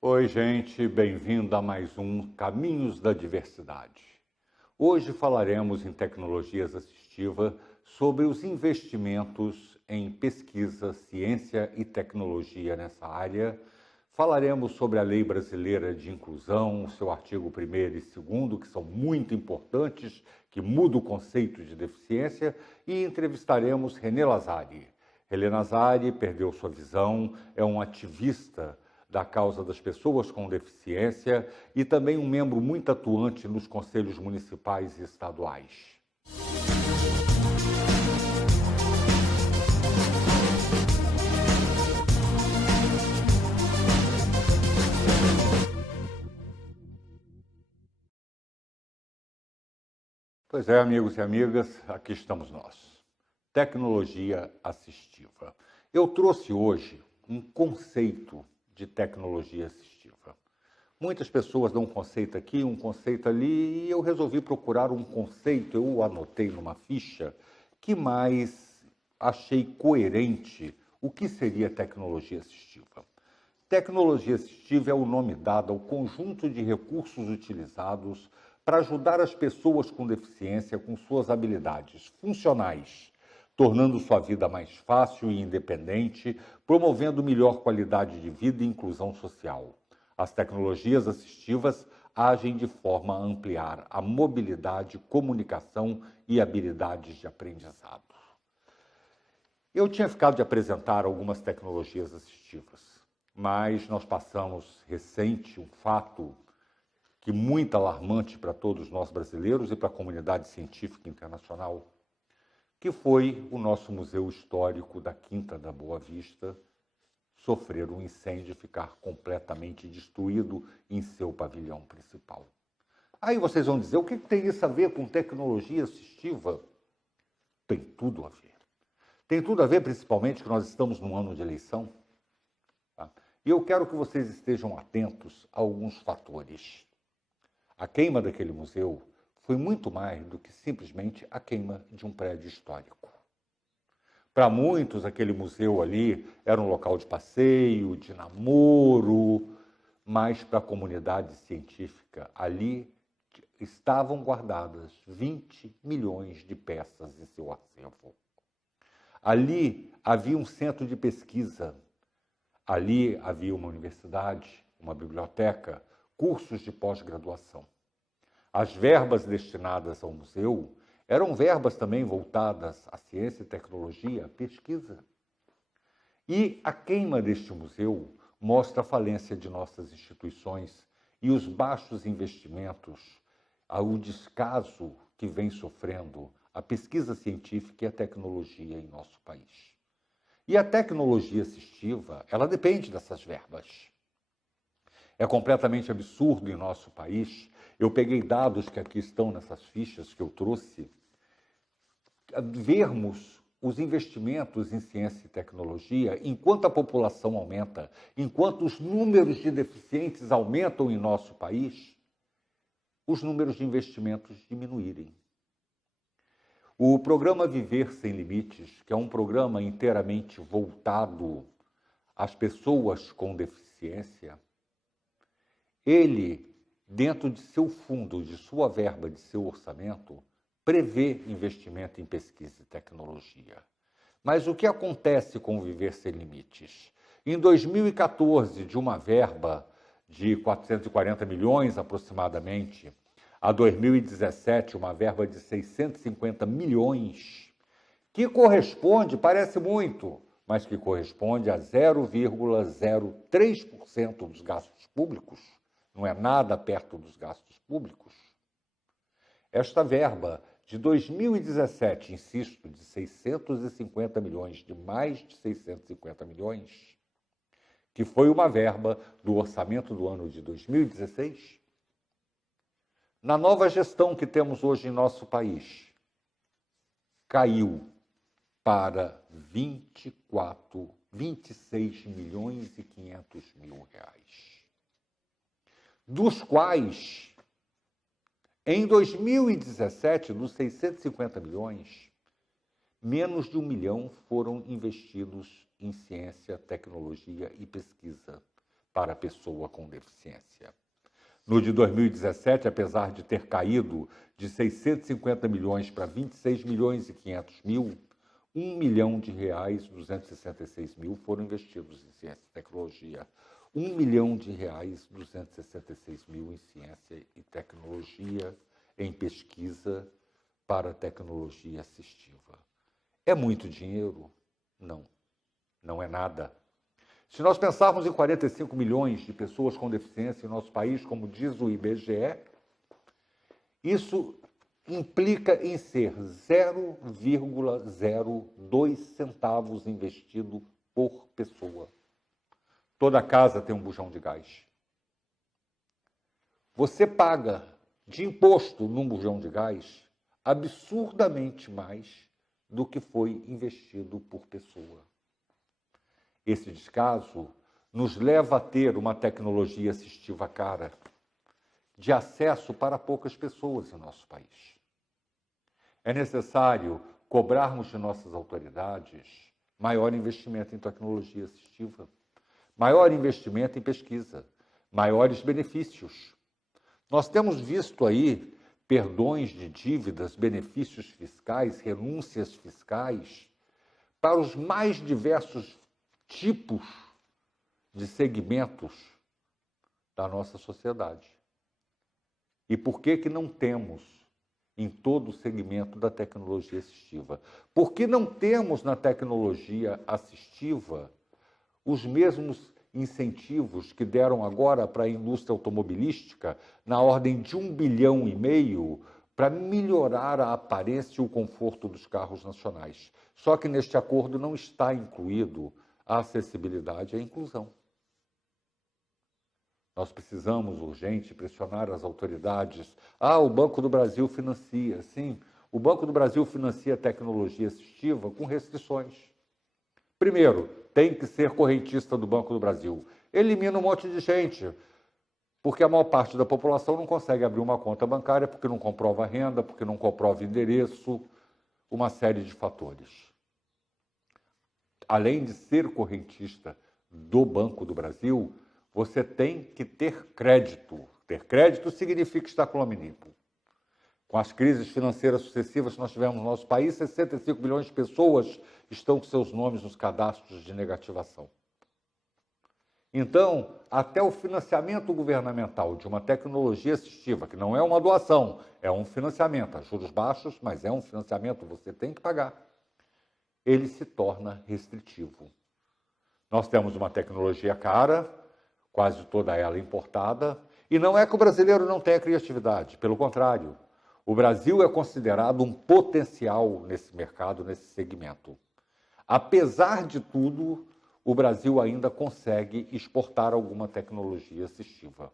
Oi, gente, bem-vindo a mais um Caminhos da Diversidade. Hoje falaremos em tecnologias assistivas sobre os investimentos em pesquisa, ciência e tecnologia nessa área. Falaremos sobre a Lei Brasileira de Inclusão, seu artigo 1º e 2º, que são muito importantes, que mudam o conceito de deficiência, e entrevistaremos René Lazari. René Lazari perdeu sua visão, é um ativista da causa das pessoas com deficiência e também um membro muito atuante nos conselhos municipais e estaduais. Pois é, amigos e amigas, aqui estamos nós. Tecnologia assistiva. Eu trouxe hoje um conceito de tecnologia assistiva. Muitas pessoas dão um conceito aqui, um conceito ali, e eu resolvi procurar um conceito, eu anotei numa ficha, que mais achei coerente o que seria tecnologia assistiva. Tecnologia assistiva é o nome dado ao conjunto de recursos utilizados para ajudar as pessoas com deficiência com suas habilidades funcionais, tornando sua vida mais fácil e independente, promovendo melhor qualidade de vida e inclusão social. As tecnologias assistivas agem de forma a ampliar a mobilidade, comunicação e habilidades de aprendizado. Eu tinha ficado de apresentar algumas tecnologias assistivas, mas nós passamos recente um fato que muito alarmante para todos nós brasileiros e para a comunidade científica internacional, que foi o nosso Museu Histórico da Quinta da Boa Vista sofrer um incêndio e ficar completamente destruído em seu pavilhão principal. Aí vocês vão dizer, o que tem isso a ver com tecnologia assistiva? Tem tudo a ver. Tem tudo a ver, principalmente, que nós estamos num ano de eleição. Tá? E eu quero que vocês estejam atentos a alguns fatores. A queima daquele museu foi muito mais do que simplesmente a queima de um prédio histórico. Para muitos, aquele museu ali era um local de passeio, de namoro, mas para a comunidade científica, ali estavam guardadas 20 milhões de peças em seu acervo. Ali havia um centro de pesquisa, ali havia uma universidade, uma biblioteca, cursos de pós-graduação. As verbas destinadas ao museu eram verbas também voltadas à ciência e tecnologia, à pesquisa. E a queima deste museu mostra a falência de nossas instituições e os baixos investimentos, o descaso que vem sofrendo a pesquisa científica e a tecnologia em nosso país. E a tecnologia assistiva, ela depende dessas verbas. É completamente absurdo em nosso país. Eu peguei dados que aqui estão nessas fichas que eu trouxe, vermos os investimentos em ciência e tecnologia, enquanto a população aumenta, enquanto os números de deficientes aumentam em nosso país, os números de investimentos diminuírem. O programa Viver Sem Limites, que é um programa inteiramente voltado às pessoas com deficiência, ele, dentro de seu fundo, de sua verba, de seu orçamento, prevê investimento em pesquisa e tecnologia. Mas o que acontece com o Viver Sem Limites? Em 2014, de uma verba de 440 milhões aproximadamente, a 2017, uma verba de 650 milhões, que corresponde, parece muito, mas que corresponde a 0,03% dos gastos públicos, não é nada perto dos gastos públicos. Esta verba de 2017, insisto, de 650 milhões, de mais de 650 milhões, que foi uma verba do orçamento do ano de 2016, na nova gestão que temos hoje em nosso país, caiu para 26 milhões e 500 mil reais. Dos quais, em 2017, dos 650 milhões, menos de 1 milhão foram investidos em ciência, tecnologia e pesquisa para a pessoa com deficiência. No de 2017, apesar de ter caído de 650 milhões para 26 milhões e 500 mil, R$ 1.266.000 foram investidos em ciência e tecnologia. R$ 1.266.000 em ciência e tecnologia, em pesquisa para tecnologia assistiva. É muito dinheiro? Não, não é nada. Se nós pensarmos em 45 milhões de pessoas com deficiência em nosso país, como diz o IBGE, isso implica em ser 0,02 centavos investido por pessoa. Toda casa tem um bujão de gás. Você paga de imposto num bujão de gás absurdamente mais do que foi investido por pessoa. Esse descaso nos leva a ter uma tecnologia assistiva cara, de acesso para poucas pessoas em nosso país. É necessário cobrarmos de nossas autoridades maior investimento em tecnologia assistiva, maior investimento em pesquisa, maiores benefícios. Nós temos visto aí perdões de dívidas, benefícios fiscais, renúncias fiscais para os mais diversos tipos de segmentos da nossa sociedade. E por que não temos em todo o segmento da tecnologia assistiva? Por que não temos na tecnologia assistiva os mesmos incentivos que deram agora para a indústria automobilística, na ordem de 1,5 bilhão, para melhorar a aparência e o conforto dos carros nacionais? Só que neste acordo não está incluído a acessibilidade e a inclusão. Nós precisamos, urgente, pressionar as autoridades. O Banco do Brasil financia. Sim, o Banco do Brasil financia tecnologia assistiva com restrições. Primeiro, tem que ser correntista do Banco do Brasil. Elimina um monte de gente, porque a maior parte da população não consegue abrir uma conta bancária, porque não comprova renda, porque não comprova endereço, uma série de fatores. Além de ser correntista do Banco do Brasil, você tem que ter crédito. Ter crédito significa estar com o nome limpo. Com as crises financeiras sucessivas que nós tivemos no nosso país, 65 milhões de pessoas estão com seus nomes nos cadastros de negativação. Então, até o financiamento governamental de uma tecnologia assistiva, que não é uma doação, é um financiamento, a juros baixos, mas é um financiamento, você tem que pagar, ele se torna restritivo. Nós temos uma tecnologia cara, quase toda ela importada, e não é que o brasileiro não tenha criatividade, pelo contrário, o Brasil é considerado um potencial nesse mercado, nesse segmento. Apesar de tudo, o Brasil ainda consegue exportar alguma tecnologia assistiva.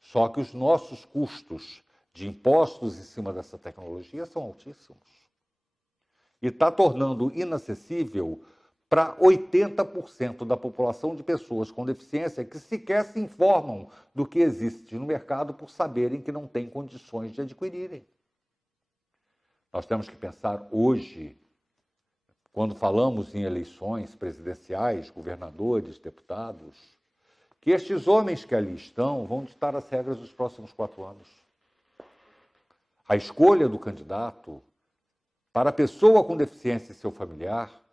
Só que os nossos custos de impostos em cima dessa tecnologia são altíssimos. E está tornando inacessível para 80% da população de pessoas com deficiência que sequer se informam do que existe no mercado por saberem que não têm condições de adquirirem. Nós temos que pensar hoje, quando falamos em eleições presidenciais, governadores, deputados, que estes homens que ali estão vão ditar as regras dos próximos 4 anos. A escolha do candidato para a pessoa com deficiência e seu familiar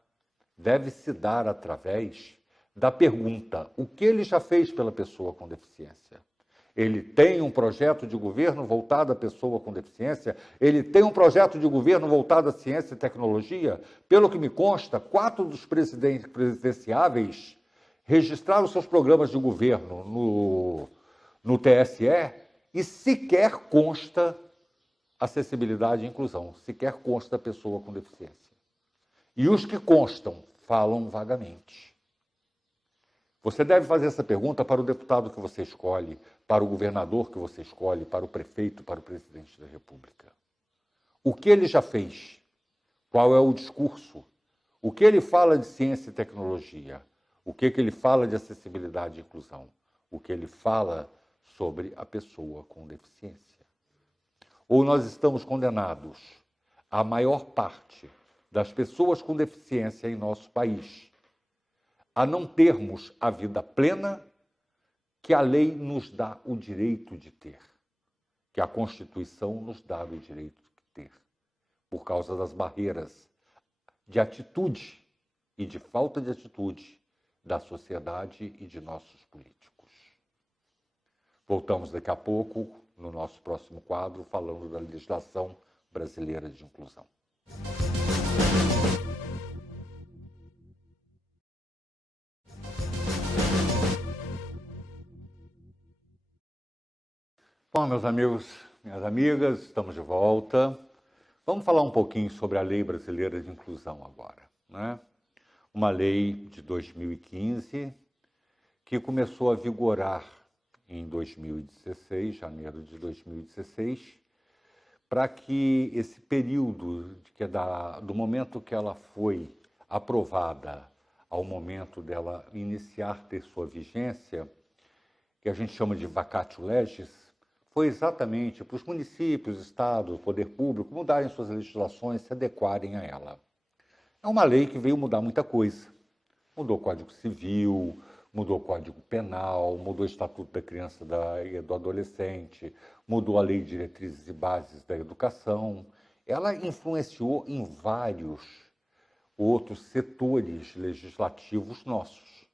deve se dar através da pergunta: o que ele já fez pela pessoa com deficiência? Ele tem um projeto de governo voltado à pessoa com deficiência? Ele tem um projeto de governo voltado à ciência e tecnologia? Pelo que me consta, 4 dos presidenciáveis registraram seus programas de governo no TSE e sequer consta acessibilidade e inclusão, sequer consta pessoa com deficiência. E os que constam falam vagamente. Você deve fazer essa pergunta para o deputado que você escolhe, para o governador que você escolhe, para o prefeito, para o presidente da República. O que ele já fez? Qual é o discurso? O que ele fala de ciência e tecnologia? O que ele fala de acessibilidade e inclusão? O que ele fala sobre a pessoa com deficiência? Ou nós estamos condenados, a maior parte das pessoas com deficiência em nosso país, a não termos a vida plena que a lei nos dá o direito de ter, que a Constituição nos dá o direito de ter, por causa das barreiras de atitude e de falta de atitude da sociedade e de nossos políticos. Voltamos daqui a pouco, no nosso próximo quadro, falando da legislação brasileira de inclusão. Bom, meus amigos, minhas amigas, estamos de volta. Vamos falar um pouquinho sobre a Lei Brasileira de Inclusão agora, né? Uma lei de 2015 que começou a vigorar em 2016, janeiro de 2016, para que esse período do momento que ela foi aprovada ao momento dela iniciar ter sua vigência, que a gente chama de vacatio legis, foi exatamente para os municípios, estados, poder público mudarem suas legislações, se adequarem a ela. É uma lei que veio mudar muita coisa. Mudou o Código Civil, mudou o Código Penal, mudou o Estatuto da Criança e do Adolescente, mudou a Lei de Diretrizes e Bases da Educação. Ela influenciou em vários outros setores legislativos nossos,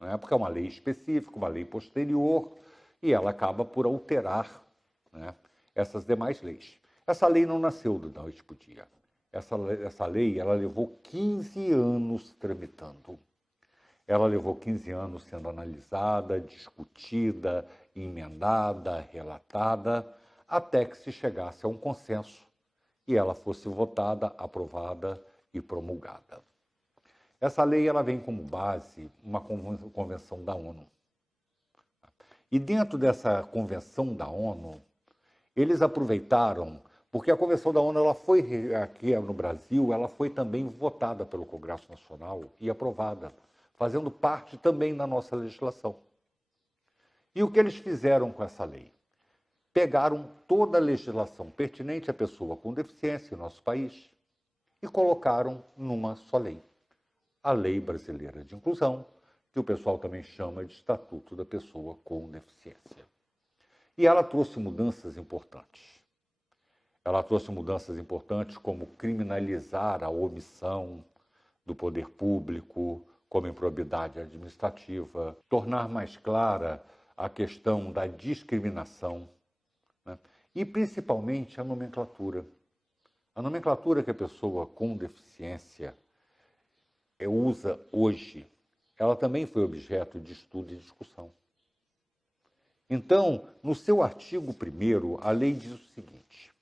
né? Porque é uma lei específica, uma lei posterior, e ela acaba por alterar, né, essas demais leis. Essa lei não nasceu da noite para o dia. Essa lei ela levou 15 anos tramitando. Ela levou 15 anos sendo analisada, discutida, emendada, relatada, até que se chegasse a um consenso e ela fosse votada, aprovada e promulgada. Essa lei ela vem como base uma convenção da ONU. E dentro dessa convenção da ONU, eles aproveitaram, porque a Convenção da ONU ela foi, aqui no Brasil, ela foi também votada pelo Congresso Nacional e aprovada, fazendo parte também da nossa legislação. E o que eles fizeram com essa lei? Pegaram toda a legislação pertinente à pessoa com deficiência em nosso país e colocaram numa só lei, a Lei Brasileira de Inclusão, que o pessoal também chama de Estatuto da Pessoa com Deficiência. E ela trouxe mudanças importantes. Ela trouxe mudanças importantes como criminalizar a omissão do poder público, como improbidade administrativa, tornar mais clara a questão da discriminação, né? E principalmente a nomenclatura. A nomenclatura que a pessoa com deficiência usa hoje, ela também foi objeto de estudo e discussão. Então, no seu artigo 1º, a lei diz o seguinte: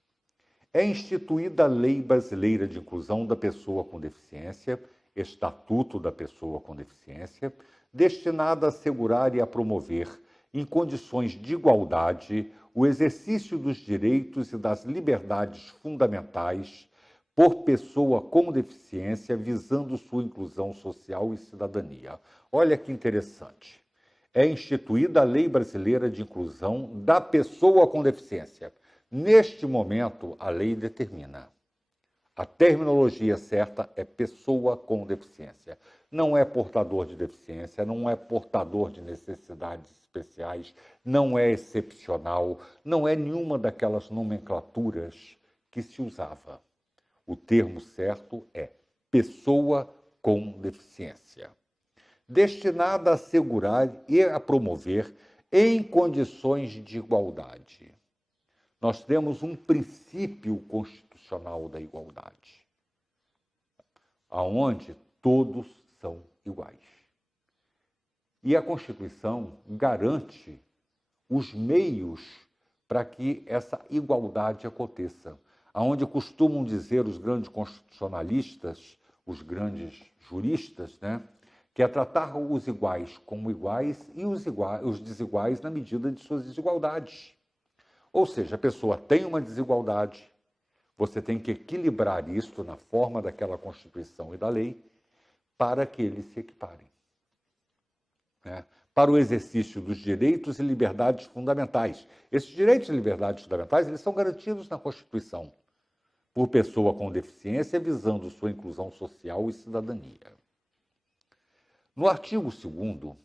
é instituída a Lei Brasileira de Inclusão da Pessoa com Deficiência, Estatuto da Pessoa com Deficiência, destinada a assegurar e a promover, em condições de igualdade, o exercício dos direitos e das liberdades fundamentais por pessoa com deficiência, visando sua inclusão social e cidadania. Olha que interessante. É instituída a Lei Brasileira de Inclusão da Pessoa com Deficiência. Neste momento, a lei determina. A terminologia certa é pessoa com deficiência. Não é portador de deficiência, não é portador de necessidades especiais, não é excepcional, não é nenhuma daquelas nomenclaturas que se usava. O termo certo é pessoa com deficiência, destinada a assegurar e a promover em condições de igualdade. Nós temos um princípio constitucional da igualdade, aonde todos são iguais. E a Constituição garante os meios para que essa igualdade aconteça, aonde costumam dizer os grandes constitucionalistas, os grandes juristas, né, que é tratar os iguais como iguais e os desiguais na medida de suas desigualdades. Ou seja, a pessoa tem uma desigualdade, você tem que equilibrar isso na forma daquela Constituição e da lei para que eles se equiparem, né? Para o exercício dos direitos e liberdades fundamentais. Esses direitos e liberdades fundamentais eles são garantidos na Constituição por pessoa com deficiência, visando sua inclusão social e cidadania. No artigo 2º,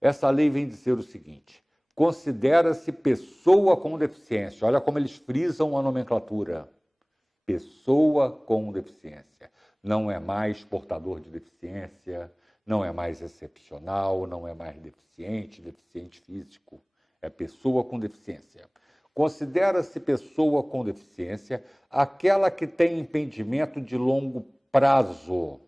Essa lei vem dizer o seguinte: considera-se pessoa com deficiência. Olha como eles frisam a nomenclatura. Pessoa com deficiência. Não é mais portador de deficiência, não é mais excepcional, não é mais deficiente físico. É pessoa com deficiência. Considera-se pessoa com deficiência aquela que tem impedimento de longo prazo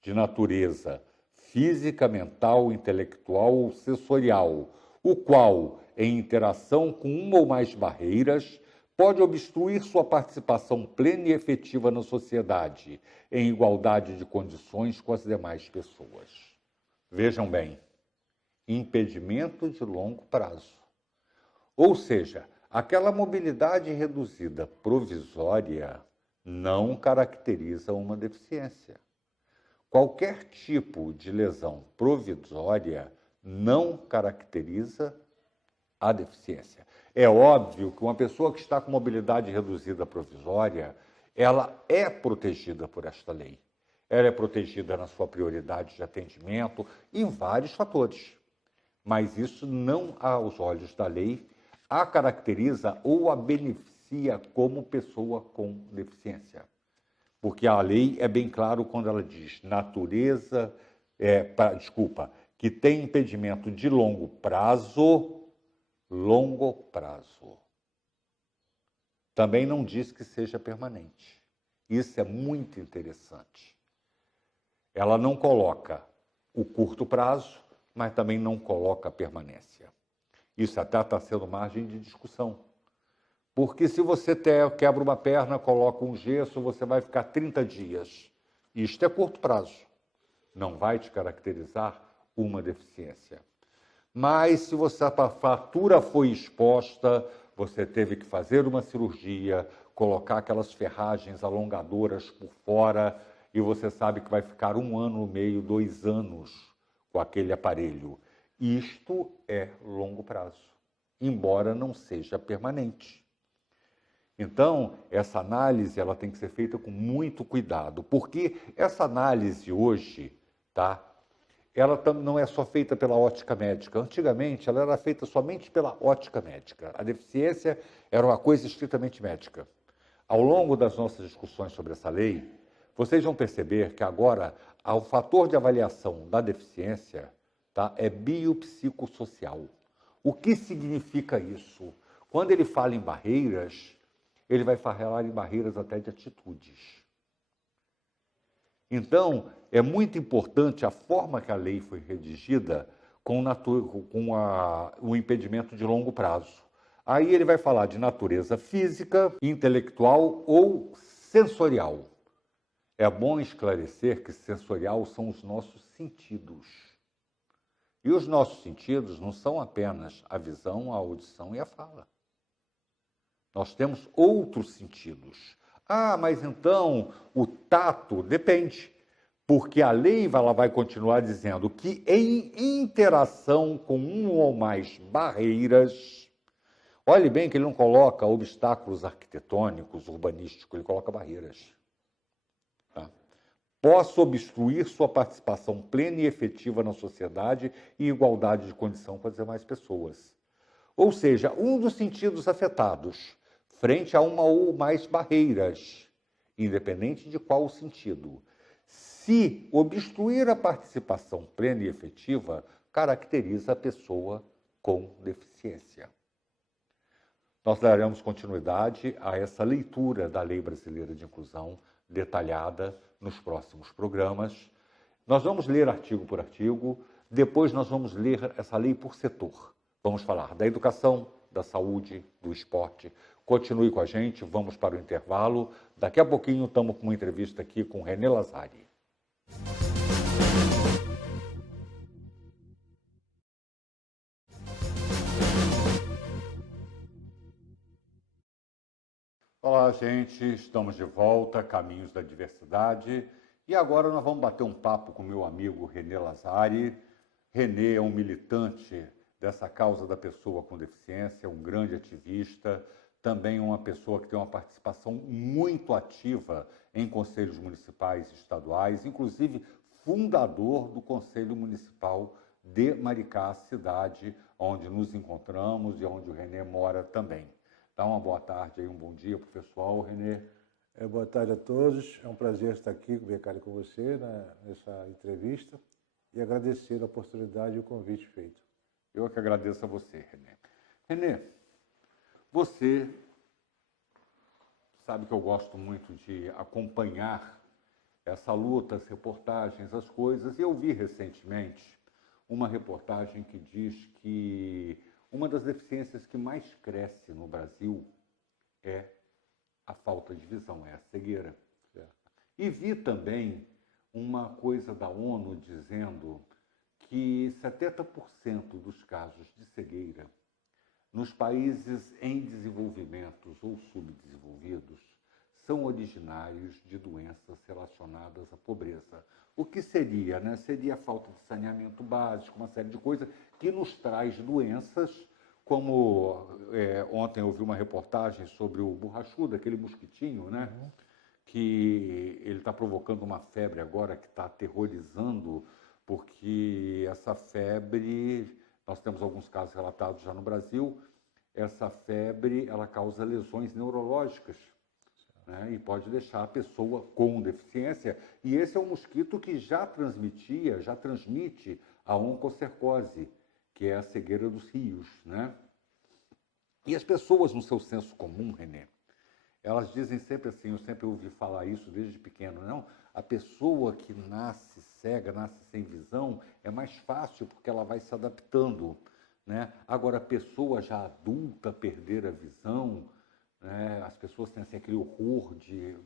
de natureza física, mental, intelectual ou sensorial, o qual, em interação com uma ou mais barreiras, pode obstruir sua participação plena e efetiva na sociedade, em igualdade de condições com as demais pessoas. Vejam bem, impedimento de longo prazo. Ou seja, aquela mobilidade reduzida provisória não caracteriza uma deficiência. Qualquer tipo de lesão provisória não caracteriza a deficiência. É óbvio que uma pessoa que está com mobilidade reduzida provisória, ela é protegida por esta lei. Ela é protegida na sua prioridade de atendimento em vários fatores. Mas isso não, aos olhos da lei, a caracteriza ou a beneficia como pessoa com deficiência. Porque a lei é bem claro quando ela diz natureza, que tem impedimento de longo prazo. Também não diz que seja permanente. Isso é muito interessante. Ela não coloca o curto prazo, mas também não coloca a permanência. Isso até está sendo margem de discussão. Porque se você quebra uma perna, coloca um gesso, você vai ficar 30 dias. Isto é curto prazo. Não vai te caracterizar uma deficiência. Mas se a fratura foi exposta, você teve que fazer uma cirurgia, colocar aquelas ferragens alongadoras por fora, e você sabe que vai ficar 1 ano e meio, 2 anos com aquele aparelho. Isto é longo prazo, embora não seja permanente. Então, essa análise ela tem que ser feita com muito cuidado, porque essa análise hoje, tá? Ela não é só feita pela ótica médica. Antigamente, ela era feita somente pela ótica médica. A deficiência era uma coisa estritamente médica. Ao longo das nossas discussões sobre essa lei, vocês vão perceber que agora o fator de avaliação da deficiência, tá, é biopsicossocial. O que significa isso? Quando ele fala em barreiras, ele vai falar em barreiras até de atitudes. Então, é muito importante a forma que a lei foi redigida com o impedimento de longo prazo. Aí ele vai falar de natureza física, intelectual ou sensorial. É bom esclarecer que sensorial são os nossos sentidos. E os nossos sentidos não são apenas a visão, a audição e a fala. Nós temos outros sentidos. Ah, mas então o tato depende, porque a lei ela vai continuar dizendo que em interação com uma ou mais barreiras, olhe bem que ele não coloca obstáculos arquitetônicos, urbanísticos, ele coloca barreiras. Tá? Possa obstruir sua participação plena e efetiva na sociedade e igualdade de condição com as demais pessoas. Ou seja, um dos sentidos afetados frente a uma ou mais barreiras, independente de qual o sentido. Se obstruir a participação plena e efetiva, caracteriza a pessoa com deficiência. Nós daremos continuidade a essa leitura da Lei Brasileira de Inclusão detalhada nos próximos programas. Nós vamos ler artigo por artigo, depois nós vamos ler essa lei por setor. Vamos falar da educação, da saúde, do esporte. Continue com a gente, vamos para o intervalo. Daqui a pouquinho estamos com uma entrevista aqui com René Lazari. Olá, gente, estamos de volta, Caminhos da Diversidade. E agora nós vamos bater um papo com meu amigo René Lazari. René é um militante dessa causa da pessoa com deficiência, um grande ativista, também uma pessoa que tem uma participação muito ativa em conselhos municipais e estaduais, inclusive fundador do Conselho Municipal de Maricá, cidade onde nos encontramos e onde o Renê mora também. Dá uma boa tarde e um bom dia para o pessoal, Renê. Boa tarde a todos, é um prazer estar aqui, Beccari, com você nessa entrevista e agradecer a oportunidade e o convite feito. Eu que agradeço a você, Renê. Renê, você sabe que eu gosto muito de acompanhar essa luta, as reportagens, as coisas, e eu vi recentemente uma reportagem que diz que uma das deficiências que mais cresce no Brasil é a falta de visão, é a cegueira. E vi também uma coisa da ONU dizendo que 70% dos casos de cegueira nos países em desenvolvimento ou subdesenvolvidos são originários de doenças relacionadas à pobreza. O que seria? Né? Seria a falta de saneamento básico, uma série de coisas que nos traz doenças, como ontem eu vi uma reportagem sobre o borrachudo, aquele mosquitinho, né? Que ele está provocando uma febre agora que está aterrorizando, porque essa febre, nós temos alguns casos relatados já no Brasil, essa febre ela causa lesões neurológicas, né? E pode deixar a pessoa com deficiência. E esse é um mosquito que já transmite a oncocercose, que é a cegueira dos rios, né? E as pessoas, no seu senso comum, Renê, elas dizem sempre assim, eu sempre ouvi falar isso desde pequeno, não, a pessoa que nasce cega, nasce sem visão, é mais fácil porque ela vai se adaptando, né? Agora, a pessoa já adulta perder a visão, né? As pessoas têm assim, aquele horror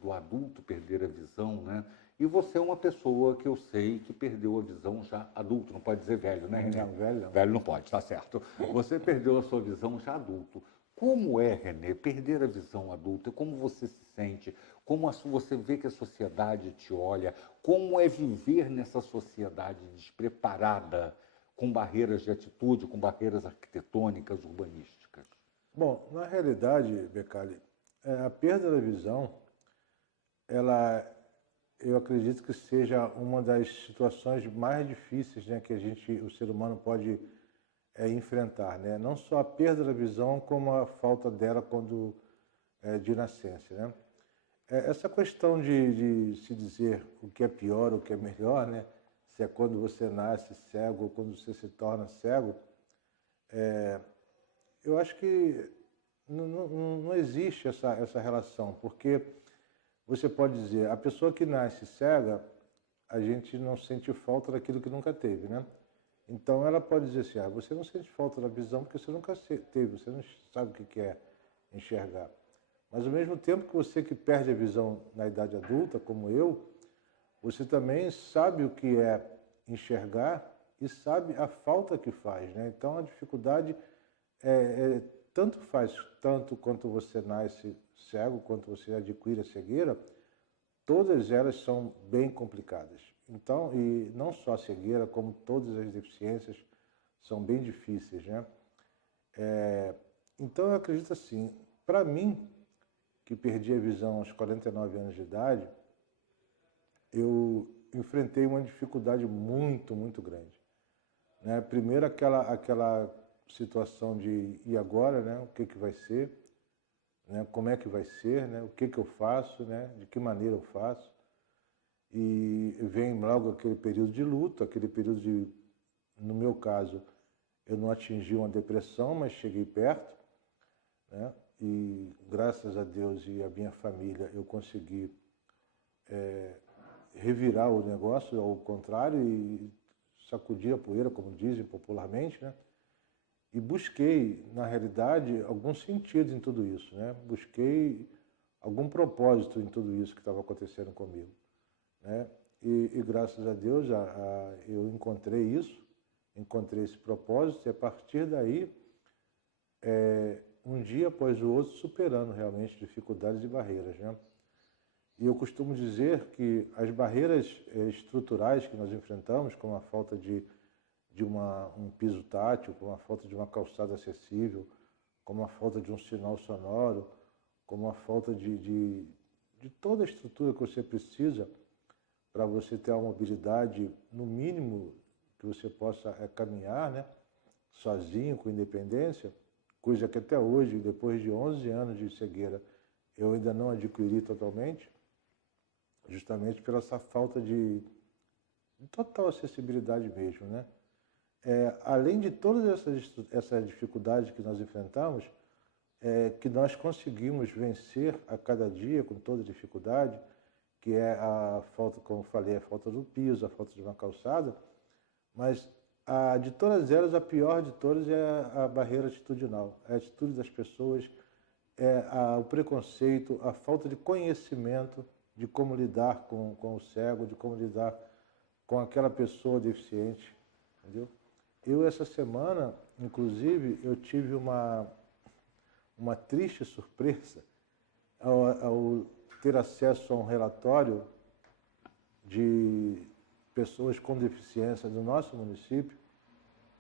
do adulto perder a visão, né? E você é uma pessoa que eu sei que perdeu a visão já adulto, não pode dizer velho, né, Renê? Não, velho não. Velho não pode, tá certo. Você perdeu a sua visão já adulto. Como é, Renê, perder a visão adulta? Como você se sente? Como você vê que a sociedade te olha? Como é viver nessa sociedade despreparada, com barreiras de atitude, com barreiras arquitetônicas, urbanísticas? Bom, na realidade, Beccari, a perda da visão, eu acredito que seja uma das situações mais difíceis, né, que o ser humano pode enfrentar, né? Não só a perda da visão, como a falta dela quando de nascença, né? Essa questão de se dizer o que é pior, o que é melhor, né? Se é quando você nasce cego ou quando você se torna cego, eu acho que não existe essa relação, porque você pode dizer, a pessoa que nasce cega, a gente não sente falta daquilo que nunca teve, né? Então ela pode dizer assim, você não sente falta da visão porque você nunca teve, você não sabe o que é enxergar. Mas ao mesmo tempo que você que perde a visão na idade adulta, como eu, você também sabe o que é enxergar e sabe a falta que faz, né? Então a dificuldade tanto faz, tanto quanto você nasce cego, quanto você adquire a cegueira, todas elas são bem complicadas. Então, e não só a cegueira, como todas as deficiências são bem difíceis, né? Então eu acredito assim, para mim, que perdi a visão aos 49 anos de idade, eu enfrentei uma dificuldade muito, muito grande, né? Primeiro aquela situação de e agora, né? O que vai ser, né? Como é que vai ser, né? O que eu faço, né? De que maneira eu faço? E vem logo aquele período de luto, aquele período de, no meu caso, eu não atingi uma depressão, mas cheguei perto, né? E graças a Deus e a minha família eu consegui revirar o negócio ao contrário e sacudir a poeira, como dizem popularmente, né? E busquei, na realidade, algum sentido em tudo isso, né? Busquei algum propósito em tudo isso que estava acontecendo comigo, né? E graças a Deus eu encontrei isso, encontrei esse propósito e a partir daí, um dia após o outro, superando realmente dificuldades e barreiras, né? E eu costumo dizer que as barreiras estruturais que nós enfrentamos, como a falta de um piso tátil, como a falta de uma calçada acessível, como a falta de um sinal sonoro, como a falta de toda a estrutura que você precisa para você ter uma mobilidade, no mínimo, que você possa caminhar, né, sozinho, com independência, coisa que até hoje, depois de 11 anos de cegueira, eu ainda não adquiri totalmente, justamente pela essa falta de total acessibilidade mesmo, né? Além de todas essas dificuldades que nós enfrentamos, que nós conseguimos vencer a cada dia com toda dificuldade, que é a falta, como eu falei, a falta do piso, a falta de uma calçada, mas de todas elas, a pior de todas é a barreira atitudinal, a atitude das pessoas, o preconceito, a falta de conhecimento de como lidar com o cego, de como lidar com aquela pessoa deficiente, entendeu? Eu, essa semana, inclusive, eu tive uma triste surpresa ao ter acesso a um relatório de pessoas com deficiência do nosso município,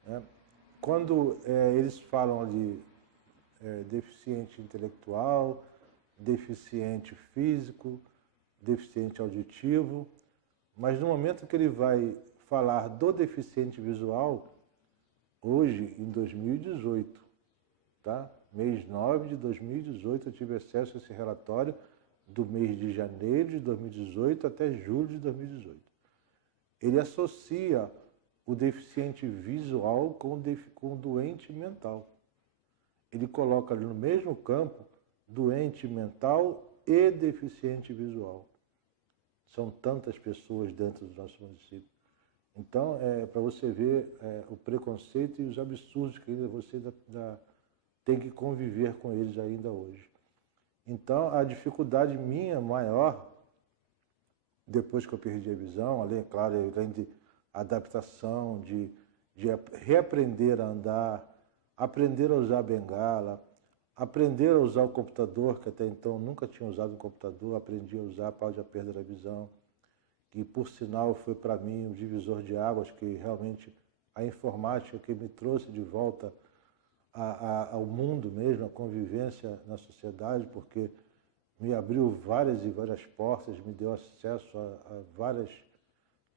né? Quando eles falam de deficiente intelectual, deficiente físico, deficiente auditivo, mas no momento que ele vai falar do deficiente visual, hoje, em 2018, tá? Mês 9 de 2018, eu tive acesso a esse relatório do mês de janeiro de 2018 até julho de 2018. Ele associa o deficiente visual com o doente mental. Ele coloca ali no mesmo campo doente mental e deficiente visual. São tantas pessoas dentro do nosso município. Então, para você ver o preconceito e os absurdos que ainda você tem que conviver com eles ainda hoje. Então, a dificuldade minha maior, depois que eu perdi a visão, além, claro, além de adaptação, de reaprender a andar, aprender a usar a bengala, aprender a usar o computador, que até então nunca tinha usado um computador, aprendi a usar após a perda da visão, que por sinal foi para mim um divisor de águas, que realmente a informática que me trouxe de volta ao mundo mesmo, a convivência na sociedade, porque me abriu várias e várias portas, me deu acesso a vários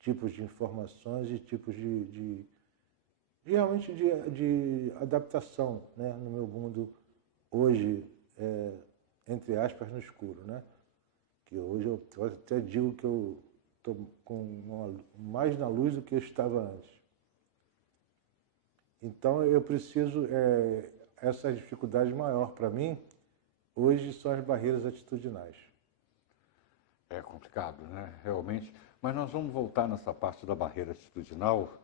tipos de informações e tipos realmente de adaptação, né, no meu mundo hoje, entre aspas, no escuro, né? Que hoje eu até digo que eu estou mais na luz do que eu estava antes. Então, eu preciso, essa dificuldade maior para mim, hoje, são as barreiras atitudinais. É complicado, né? Realmente. Mas nós vamos voltar nessa parte da barreira atitudinal,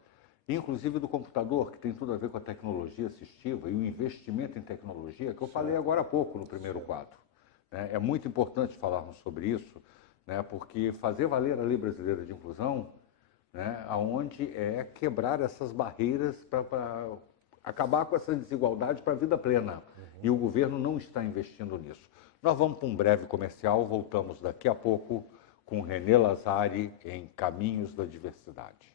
inclusive do computador, que tem tudo a ver com a tecnologia assistiva e o investimento em tecnologia, que eu falei agora há pouco no primeiro quadro. É muito importante falarmos sobre isso, né? Porque fazer valer a Lei Brasileira de Inclusão, né, aonde quebrar essas barreiras para acabar com essa desigualdade para a vida plena. E o governo não está investindo nisso. Nós vamos para um breve comercial, voltamos daqui a pouco com René Lazari em Caminhos da Diversidade.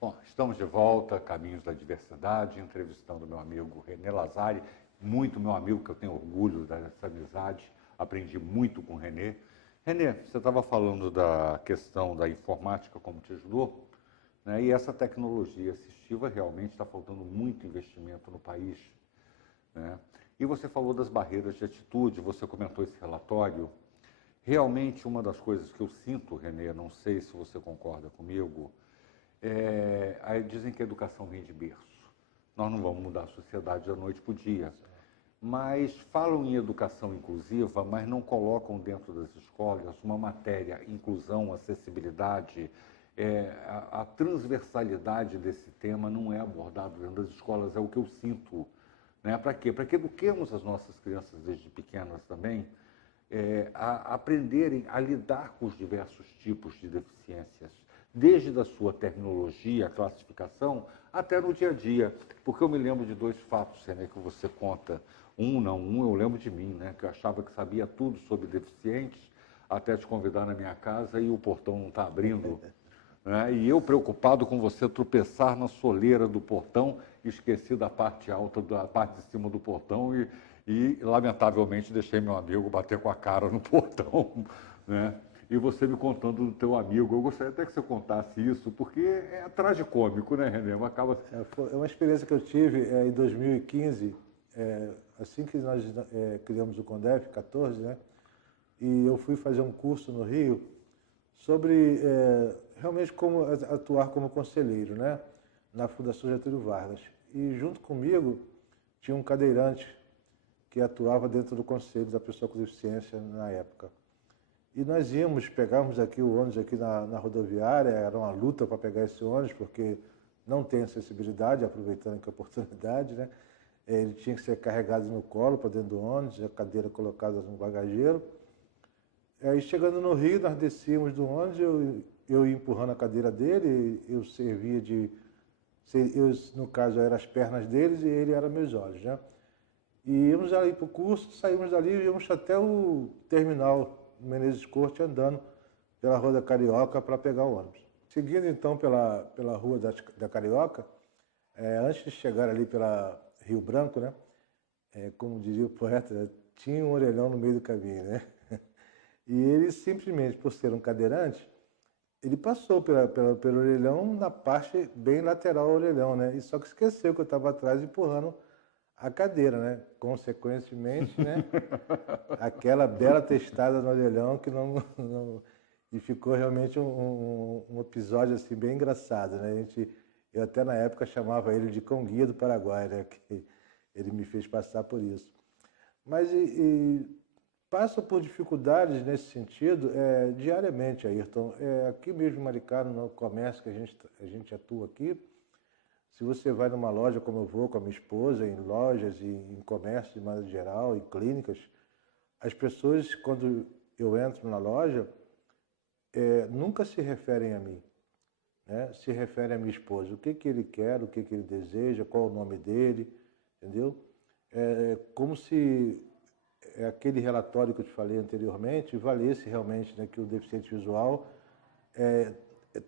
Bom, estamos de volta, Caminhos da Diversidade, entrevistando meu amigo René Lazari, muito meu amigo, que eu tenho orgulho dessa amizade, aprendi muito com o René. René, você estava falando da questão da informática, como te ajudou, né? E essa tecnologia assistiva realmente está faltando muito investimento no país, né? E você falou das barreiras de atitude, você comentou esse relatório. Realmente, uma das coisas que eu sinto, René, não sei se você concorda comigo, aí dizem que a educação vem de berço. Nós não vamos mudar a sociedade da noite para o dia. Mas falam em educação inclusiva, mas não colocam dentro das escolas uma matéria, inclusão, acessibilidade, a transversalidade desse tema não é abordado dentro das escolas, é o que eu sinto. Né? Para quê? Para que eduquemos as nossas crianças desde pequenas também, a aprenderem a lidar com os diversos tipos de deficiências, desde a sua terminologia, classificação, até no dia a dia. Porque eu me lembro de dois fatos, René, que você conta. Um eu lembro de mim, né, que eu achava que sabia tudo sobre deficientes, até te convidar na minha casa e o portão não está abrindo. Né? E eu preocupado com você tropeçar na soleira do portão, esqueci da parte alta, da parte de cima do portão E, lamentavelmente, deixei meu amigo bater com a cara no portão, né? E você me contando do teu amigo. Eu gostaria até que você contasse isso, porque é tragicômico, né, René? Acaba... Foi uma experiência que eu tive em 2015, assim que nós criamos o Condef, 14, né? E eu fui fazer um curso no Rio sobre realmente como atuar como conselheiro, né? Na Fundação Getúlio Vargas. E junto comigo tinha um cadeirante que atuava dentro do conselho da pessoa com deficiência na época. E nós pegávamos aqui o ônibus aqui na rodoviária, era uma luta para pegar esse ônibus, porque não tem acessibilidade, aproveitando que a oportunidade, né? Ele tinha que ser carregado no colo para dentro do ônibus, a cadeira colocada no bagageiro. Aí chegando no Rio, nós descíamos do ônibus, eu ia empurrando a cadeira dele, eu servia no caso, eram as pernas deles e ele era meus olhos, né? E íamos ali para o curso, saímos dali e íamos até o terminal Menezes Corte andando pela Rua da Carioca para pegar o ônibus. Seguindo então pela Rua da Carioca, antes de chegar ali pela Rio Branco, né? Como diria o poeta, né? Tinha um orelhão no meio do caminho, né? E ele simplesmente, por ser um cadeirante, ele passou pelo orelhão na parte bem lateral ao orelhão, né? E só que esqueceu que eu estava atrás empurrando a cadeira, né? Consequentemente, né? Aquela bela testada no orelhão que não... E ficou realmente um episódio assim bem engraçado, né? Eu até na época chamava ele de cão guia do Paraguai, né? Que ele me fez passar por isso. Mas passo por dificuldades nesse sentido diariamente, Ayrton. Aqui mesmo em Maricá, no comércio que a gente atua aqui, se você vai numa loja como eu vou com a minha esposa, em lojas e em comércio de maneira geral, em clínicas, as pessoas, quando eu entro na loja, nunca se referem a mim, né? Se referem à minha esposa. O que ele quer, o que ele deseja, qual o nome dele, entendeu? Como se aquele relatório que eu te falei anteriormente valesse realmente, né, que o deficiente visual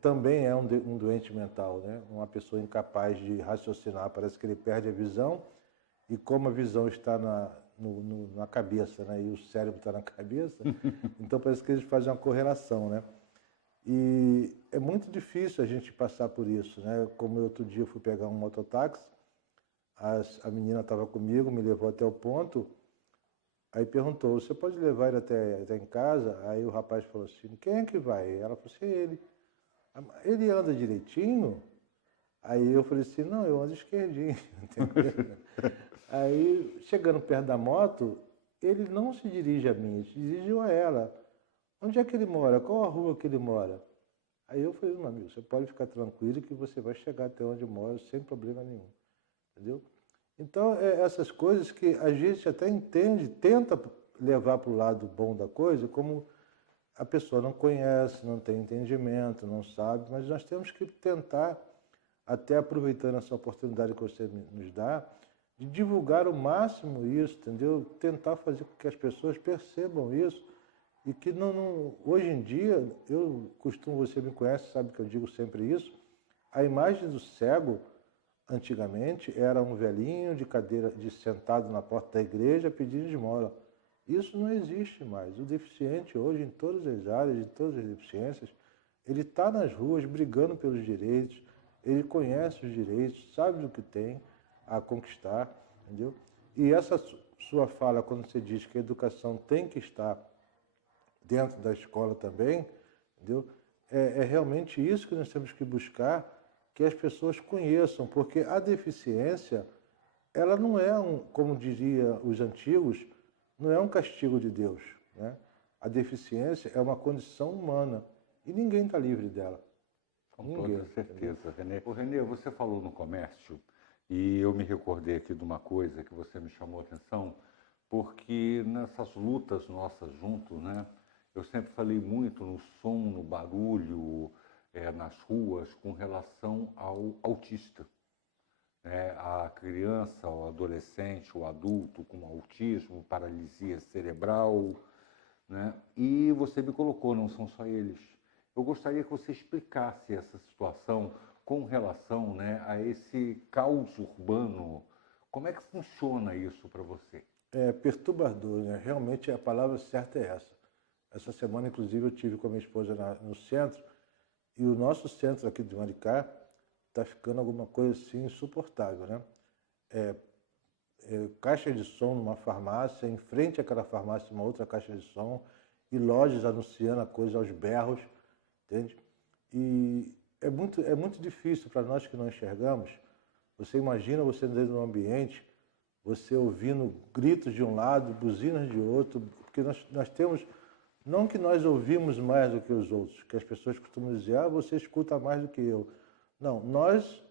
também é um doente mental, né? Uma pessoa incapaz de raciocinar. Parece que ele perde a visão e como a visão está na cabeça, né? E o cérebro está na cabeça, então parece que eles fazem uma correlação, né? E é muito difícil a gente passar por isso, né? Como outro dia eu fui pegar um mototáxi, a menina estava comigo, me levou até o ponto, aí perguntou, você pode levar ele até em casa? Aí o rapaz falou assim, quem é que vai? Ela falou assim, ele. Ele anda direitinho? Aí eu falei assim, não, eu ando esquerdinho, entendeu? Aí, chegando perto da moto, ele não se dirige a mim, ele se dirigiu a ela. Onde é que ele mora? Qual a rua que ele mora? Aí eu falei, meu amigo, você pode ficar tranquilo que você vai chegar até onde eu moro sem problema nenhum, entendeu? Então, essas coisas que a gente até entende, tenta levar para o lado bom da coisa, como a pessoa não conhece, não tem entendimento, não sabe, mas nós temos que tentar, até aproveitando essa oportunidade que você nos dá, de divulgar o máximo isso, entendeu? Tentar fazer com que as pessoas percebam isso e que hoje em dia, você me conhece, sabe que eu digo sempre isso, a imagem do cego, antigamente, era um velhinho de cadeira, sentado na porta da igreja pedindo esmola. Isso não existe mais. O deficiente hoje, em todas as áreas, em todas as deficiências, ele está nas ruas brigando pelos direitos, ele conhece os direitos, sabe o que tem a conquistar, entendeu? E essa sua fala, quando você diz que a educação tem que estar dentro da escola também, entendeu? É realmente isso que nós temos que buscar, que as pessoas conheçam, porque a deficiência, ela não é como diria os antigos, não é um castigo de Deus, né? A deficiência é uma condição humana e ninguém está livre dela. Com toda certeza, René. Ô, René, você falou no comércio e eu me recordei aqui de uma coisa que você me chamou a atenção, porque nessas lutas nossas juntos, né, eu sempre falei muito no som, no barulho, nas ruas, com relação ao autista. A criança, o adolescente, o adulto com autismo, paralisia cerebral, né? E você me colocou, não são só eles. Eu gostaria que você explicasse essa situação com relação, né, a esse caos urbano. Como é que funciona isso para você? É perturbador, né? Realmente a palavra certa é essa. Essa semana, inclusive, eu tive com a minha esposa no centro, e o nosso centro aqui de Maricá está ficando alguma coisa assim insuportável, né? Caixa de som numa farmácia, em frente àquela farmácia uma outra caixa de som, e lojas anunciando a coisa aos berros, entende? E é muito difícil para nós que não enxergamos. Você imagina você dentro de um ambiente, você ouvindo gritos de um lado, buzinas de outro, porque nós temos, não que nós ouvimos mais do que os outros, que as pessoas costumam dizer, ah, você escuta mais do que eu. Não, nós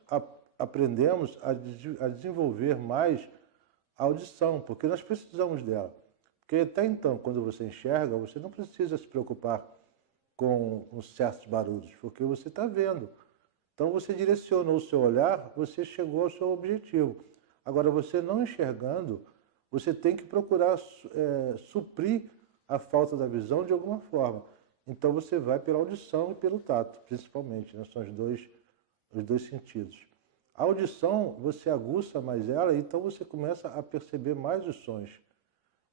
aprendemos a desenvolver mais a audição, porque nós precisamos dela. Porque até então, quando você enxerga, você não precisa se preocupar com certos barulhos, porque você está vendo. Então você direcionou o seu olhar, você chegou ao seu objetivo. Agora, você não enxergando, você tem que procurar suprir a falta da visão de alguma forma. Então você vai pela audição e pelo tato, principalmente, né? São os dois sentidos. A audição, você aguça mais ela, então você começa a perceber mais os sons.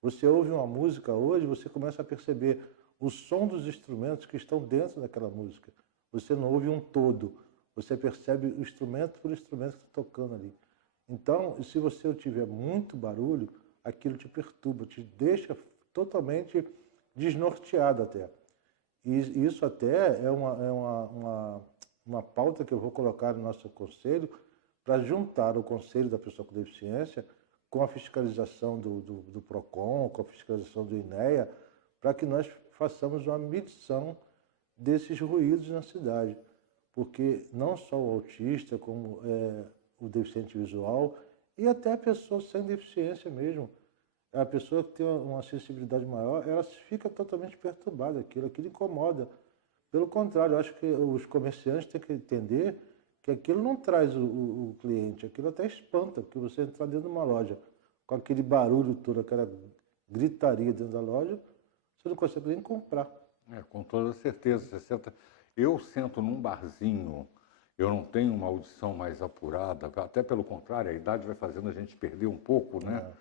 Você ouve uma música hoje, você começa a perceber o som dos instrumentos que estão dentro daquela música. Você não ouve um todo, você percebe o instrumento por instrumento que está tocando ali. Então, se você tiver muito barulho, aquilo te perturba, te deixa totalmente desnorteado até. E isso até é uma pauta que eu vou colocar no nosso conselho, para juntar o conselho da pessoa com deficiência com a fiscalização do PROCON, com a fiscalização do INEA, para que nós façamos uma medição desses ruídos na cidade. Porque não só o autista, como o deficiente visual, e até a pessoa sem deficiência mesmo, a pessoa que tem uma sensibilidade maior, ela fica totalmente perturbada, aquilo incomoda. Pelo contrário, eu acho que os comerciantes têm que entender que aquilo não traz o cliente, aquilo até espanta, porque você entrar dentro de uma loja com aquele barulho todo, aquela gritaria dentro da loja, você não consegue nem comprar. Com toda certeza. Eu sento num barzinho, eu não tenho uma audição mais apurada, até pelo contrário, a idade vai fazendo a gente perder um pouco, né?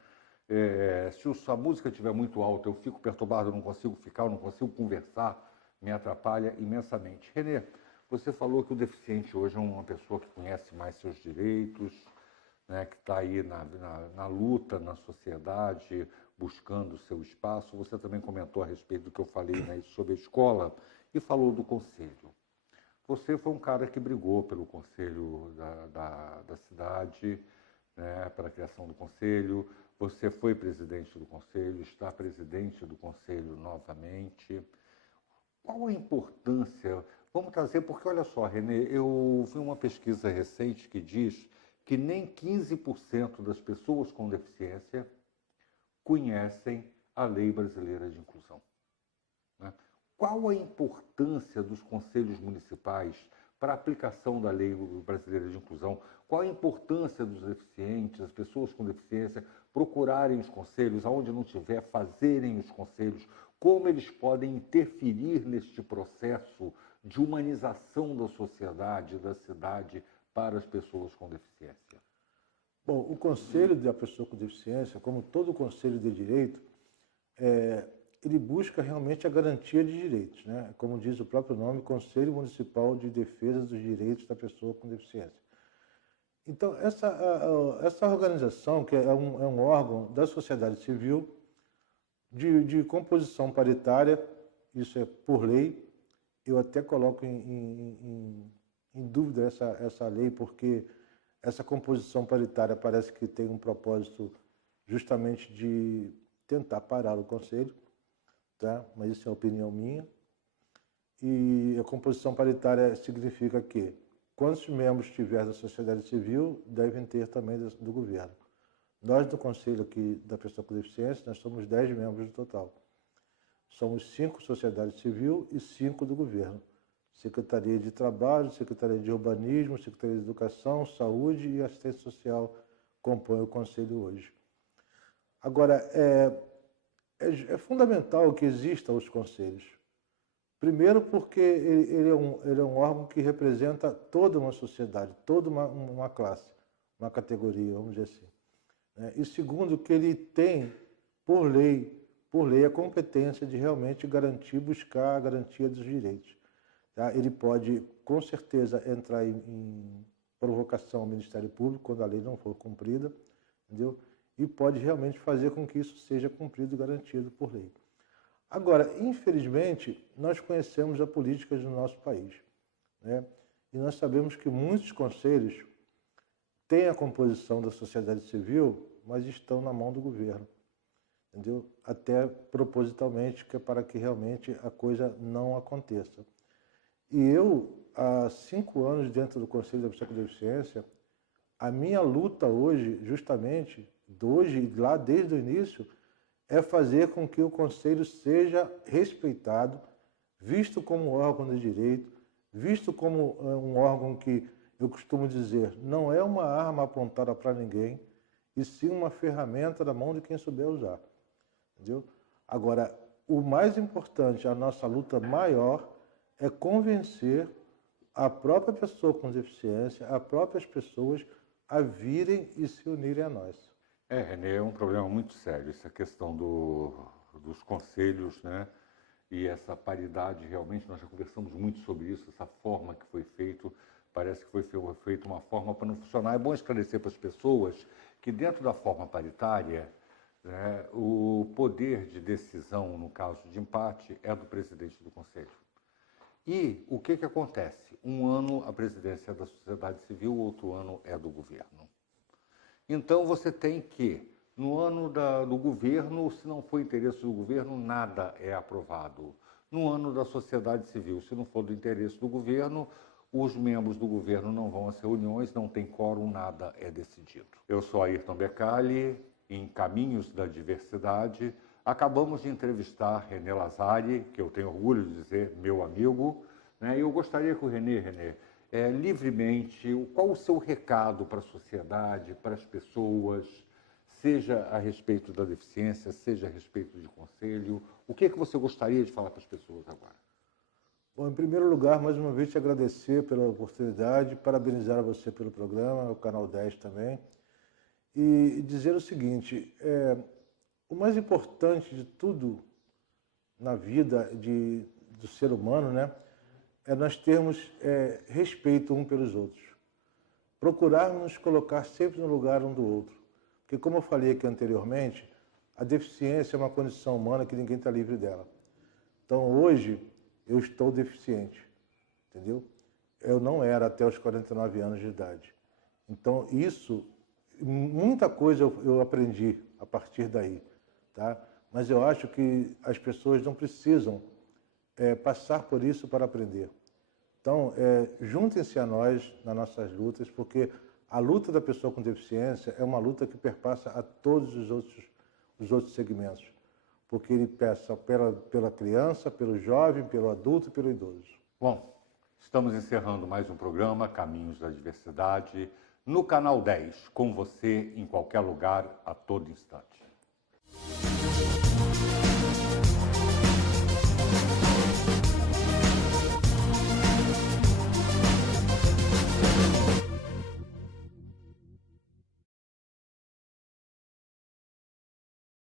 Se a música estiver muito alta, eu fico perturbado, eu não consigo ficar, eu não consigo conversar, me atrapalha imensamente. Renê, você falou que o deficiente hoje é uma pessoa que conhece mais seus direitos, né, que está aí na luta na sociedade, buscando o seu espaço. Você também comentou a respeito do que eu falei, né, sobre a escola e falou do conselho. Você foi um cara que brigou pelo conselho da cidade, né, pela criação do conselho. Você foi presidente do conselho, está presidente do conselho novamente. Qual a importância? Vamos trazer, porque olha só, Renê, eu vi uma pesquisa recente que diz que nem 15% das pessoas com deficiência conhecem a Lei Brasileira de Inclusão, né? Qual a importância dos conselhos municipais para a aplicação da Lei Brasileira de Inclusão? Qual a importância dos deficientes, das pessoas com deficiência, procurarem os conselhos, aonde não tiver, fazerem os conselhos? Como eles podem interferir neste processo de humanização da sociedade, da cidade, para as pessoas com deficiência? Bom, o Conselho da Pessoa com Deficiência, como todo conselho de direito, ele busca realmente a garantia de direitos, né? Como diz o próprio nome, Conselho Municipal de Defesa dos Direitos da Pessoa com Deficiência. Então, essa organização, que é um órgão da sociedade civil, de composição paritária, isso é por lei. Eu até coloco em dúvida essa lei, porque essa composição paritária parece que tem um propósito justamente de tentar parar o Conselho, tá? Mas isso é opinião minha. E a composição paritária significa que quantos membros tiver da sociedade civil, devem ter também do governo. Nós do Conselho aqui da Pessoa com Deficiência, nós somos 10 membros no total. Somos 5 sociedade civil e 5 do governo. Secretaria de Trabalho, Secretaria de Urbanismo, Secretaria de Educação, Saúde e Assistência Social compõem o Conselho hoje. Agora, é fundamental que existam os conselhos. Primeiro porque ele é um órgão que representa toda uma sociedade, toda uma classe, uma categoria, vamos dizer assim. E segundo, que ele tem por lei, a competência de realmente buscar a garantia dos direitos. Tá? Ele pode, com certeza, entrar em provocação ao Ministério Público quando a lei não for cumprida, entendeu? E pode realmente fazer com que isso seja cumprido e garantido por lei. Agora, infelizmente, nós conhecemos a política do nosso país, né? E nós sabemos que muitos conselhos têm a composição da sociedade civil, mas estão na mão do governo, entendeu? Até propositalmente, que é para que realmente a coisa não aconteça. E eu, há 5 anos dentro do Conselho da Pessoa com Deficiência, a minha luta hoje, justamente, lá desde o início, é fazer com que o Conselho seja respeitado, visto como órgão de direito, visto como um órgão que, eu costumo dizer, não é uma arma apontada para ninguém, e sim uma ferramenta na mão de quem souber usar. Entendeu? Agora, o mais importante, a nossa luta maior, é convencer a própria pessoa com deficiência, as próprias pessoas, a virem e se unirem a nós. Renê, é um problema muito sério, essa questão dos conselhos, né? E essa paridade, realmente, nós já conversamos muito sobre isso, essa forma que foi feito, parece que foi feita uma forma para não funcionar. É bom esclarecer para as pessoas que dentro da forma paritária, né, o poder de decisão, no caso de empate, é do presidente do Conselho. E o que acontece? Um ano a presidência é da sociedade civil, outro ano é do governo. Então você tem que, no ano do governo, se não for interesse do governo, nada é aprovado. No ano da sociedade civil, se não for do interesse do governo, os membros do governo não vão às reuniões, não tem quórum, nada é decidido. Eu sou Ayrton Becali, em Caminhos da Diversidade. Acabamos de entrevistar Renê Lazari, que eu tenho orgulho de dizer meu amigo, né? E eu gostaria que o Renê, livremente, qual o seu recado para a sociedade, para as pessoas, seja a respeito da deficiência, seja a respeito de conselho, o que você gostaria de falar para as pessoas agora? Bom, em primeiro lugar, mais uma vez te agradecer pela oportunidade, parabenizar a você pelo programa, o Canal 10 também, e dizer o seguinte, o mais importante de tudo na vida do ser humano, né, é nós termos respeito um pelos outros. Procurarmos nos colocar sempre no lugar um do outro. Porque, como eu falei aqui anteriormente, a deficiência é uma condição humana que ninguém está livre dela. Então, hoje, eu estou deficiente, entendeu? Eu não era até os 49 anos de idade. Então, muita coisa eu aprendi a partir daí, tá? Mas eu acho que as pessoas não precisam passar por isso para aprender. Então, juntem-se a nós nas nossas lutas, porque a luta da pessoa com deficiência é uma luta que perpassa a todos os outros segmentos. Porque ele passa pela criança, pelo jovem, pelo adulto e pelo idoso. Bom, estamos encerrando mais um programa, Caminhos da Diversidade, no Canal 10, com você em qualquer lugar, a todo instante.